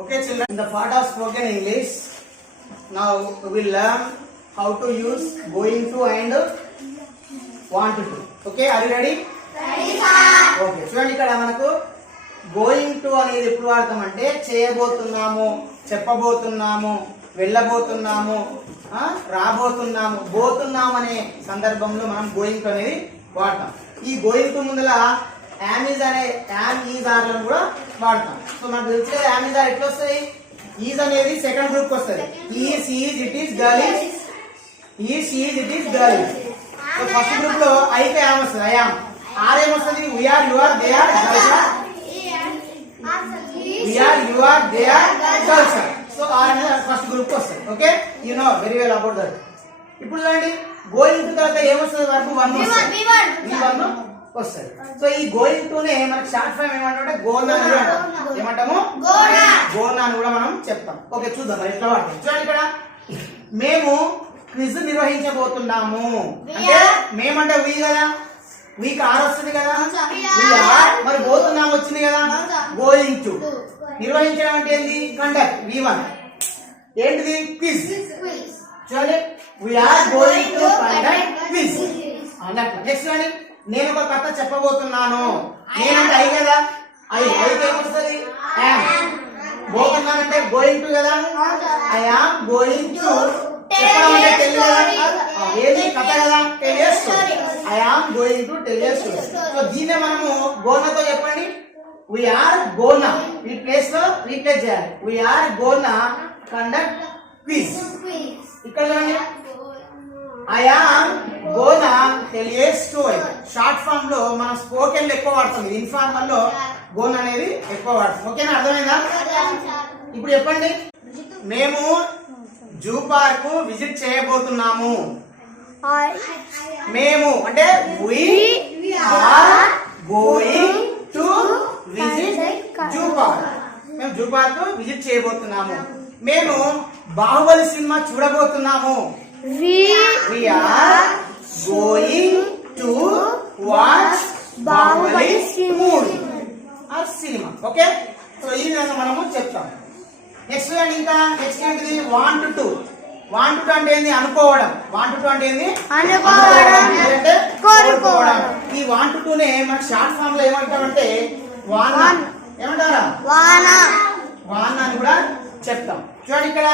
Okay, children, in the part of spoken English, now we will learn how to use going to and want to. Okay, are you ready? Ready, sir. Okay, చూడండి ఇక్కడ మనకు going to అనేది ఎప్పుడు వాడతామంటే చేయబోతున్నాము, చెప్పబోతున్నాము, వెళ్ళబోతున్నాము, రాబోతున్నాము, పోతున్నాము అనే సందర్భంలో మనం గోయింగ్ టు అనేది వాడతాం. ఈ గోయింగ్ టు ముందల యామ్ ఈజ్ ఆర్లను కూడా వాడతాం. సో మనకు తెలిసి కదా యామ్ ఈజ్ ఆర్ ఎట్లా వస్తాయి? ఈజ్ అనేది సెకండ్ గ్రూప్ వస్తుంది. Is it his girl is it his girl. So first group లో అయితే యామ్ వస్తుంది. ఐయామ్. ఆర్ ఏమొస్తుంది? We are you are they are you are they are girls. So are అనేది first group వస్తుంది. Okay, you know very well about that. ఇప్పుడు చూడండి going to తర్వాత ఏమొస్తుంది? వరకు వన్ వస్తుంది. వస్తుంది. సో ఈ గోయింగ్ టు నే మనకి షార్ట్ ఫామ్ ఏమంటే గోనా అని అంటాం. ఏమంటాము? గోనా అని కూడా మనం చెప్తాం. ఓకే, చూద్దాం మరి ఎట్లా వాడతాం. చూడండి ఇక్కడ మేము క్విజ్ నిర్వహించబోతున్నాము అంటే మేమంటే వీ కదా, వీక్ ఆర్ వస్తుంది కదా, మరి పోతున్నాము వచ్చింది కదా, గోయింగ్ టు. నిర్వహించడం అంటే ఏంది? కండక్ట్. V1 ఏంటిది? క్విజ్. చూడండి we are going to conduct quiz అన్నట్టు. నెక్స్ట్ చూడండి నేను ఒక కథ చెప్పబోతున్నాను. నేనంటే అయి కదా, అయితే ఏమొస్తుంది? యామ్. పోతున్నానంటే గోయింగ్ టు కదా, ఐ యామ్ గోయింగ్ టు. చెప్పడం అంటే టెల్ కదా, ఏది కథ కదా, tell a story. I am going to tell a story. So దీన్నే మనము గోనాతో చెప్పండి. వీఆర్ గోనా ఈ ప్లేస్ లో రీప్లేస్ చేయాలి. We are gonna conduct quiz. ఇక్కడ చూడండి I am gonna tell a story. Short form లో మనం స్పోకెన్ లో ఎక్కువ వాడతాం. ఇన్ఫార్మల్ లో గోన్ అనేది ఎక్కువ వాడతాం. ఓకేనా, అర్థమైందా? ఇప్పుడు చెప్పండి మేము జూ పార్క్ విజిట్ చేయబోతున్నాము. మేము అంటే we are going to visit zoo park. మేము జూ పార్క్ విజిట్ చేయబోతున్నాము. మేము బాహుబలి సినిమా చూడబోతున్నాము. We are going to watch Bahubali movie or cinema. Okay, so ఈ విధంగా మనము చెప్తాం. నెక్స్ట్ ఇంకా నెక్స్ట్ ఏంటిది? want to. want to అంటే ఏంది? అనుకోవడం. want to అంటే ఏంది? అంటే కోరుకోవడం. ఈ want to నే మన షార్ట్ ఫామ్ లో ఏమంటామంటే వాన. ఏమంటారా? వాన అని కూడా చెప్తాం. చూడండి ఇక్కడ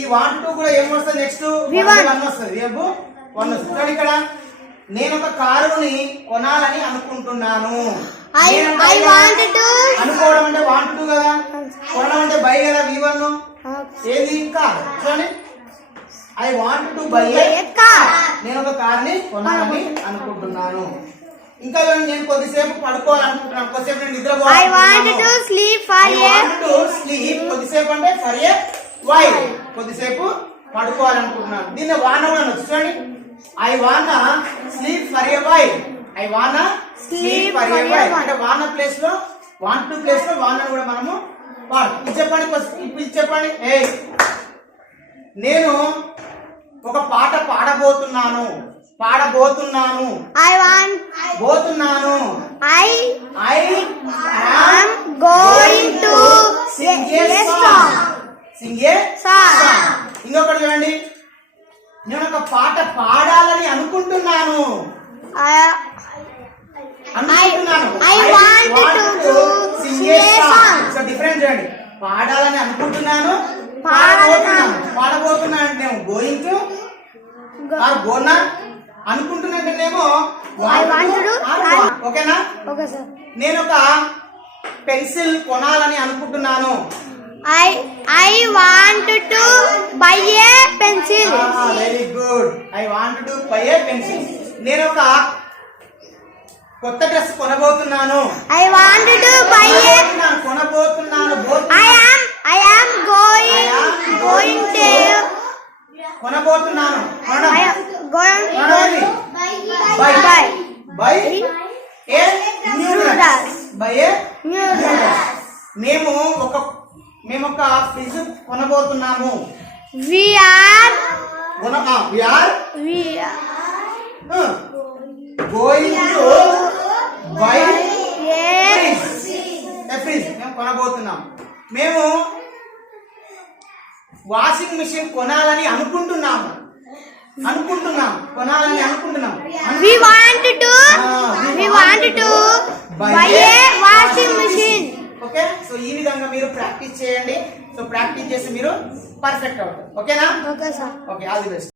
ఈ వాంట్ టు కూడా ఏం వస్తుంది? నెక్స్ట్ వన్ వస్తుంది. వన్ వస్తుంది. చూడండి ఇక్కడ నేను ఒక కారుని కొనాలని అనుకుంటున్నాను. అనుకోవడం అంటే వాంట్ టు కదా, కొనడం అంటే బై కదా, V1. ఏది? కార్. చూడండి I want to buy A car. నేను ఒక కార్ని కొనాలని అనుకుంటున్నాను. ఇంకా నేను కొద్దిసేపు పడుకోవాలనుకుంటున్నాను. కొద్దిసేపు నేను నిద్రపోవాలి. I want to sleep for కొద్దిసేపు అంటే ఫర్ ఏ వైల్, కొద్దిసేపు పడుకోవాలనుకుంటున్నాను. దీన్ని వాన కూడా అనొచ్చు. చూడండి ఐ వానా sleep for a while. I వానా స్లీప్ ఫర్ ఏ వైల్ అంటే వాన ప్లేస్ లో వాంట్ టు ప్లేస్ లో వాన కూడా మనము వాడతాం. ఇది చెప్పండి. ఇప్పుడు చెప్పండి. నేను ఒక పాట పాడబోతున్నాను. పోతున్నాను. I am going to sing a song. ఇంకొకటి చూడండి నేను ఒక పాట పాడాలని అనుకుంటున్నాను. డిఫరెంట్ చూడండి. పాడాలని అనుకుంటున్నాను, పాడబోతున్నాను అంటేనేమో గోయింగ్ టు ఆర్ గోనా, అనుకుంటున్నానేమో. ఓకేనా? నేను ఒక పెన్సిల్ కొనాలని అనుకుంటున్నాను. I want to buy a pencil. Very good. I want to buy a pencil. నేను ఒక కొత్త డ్రెస్ కొనబోతున్నాను. I want to buy a కొనబోతున్నాను. I am going to కొనబోతున్నాను. Buy a new dress. మేము ఒక ఫ్రిడ్జ్ కొనబోతున్నాము. We are going to buy a fridge. మేము కొనబోతున్నాం. మేము వాషింగ్ మిషన్ కొనాలని అనుకుంటున్నాము. కొనాలని అనుకుంటున్నాం. We want to buy a washing machine. Okay, so ఈ విధంగా మీరు ప్రాక్టీస్ చేయండి. సో ప్రాక్టీస్ చేసి మీరు పర్ఫెక్ట్ అవుతారు. ఓకేనా? Okay, sir. Okay, all the best.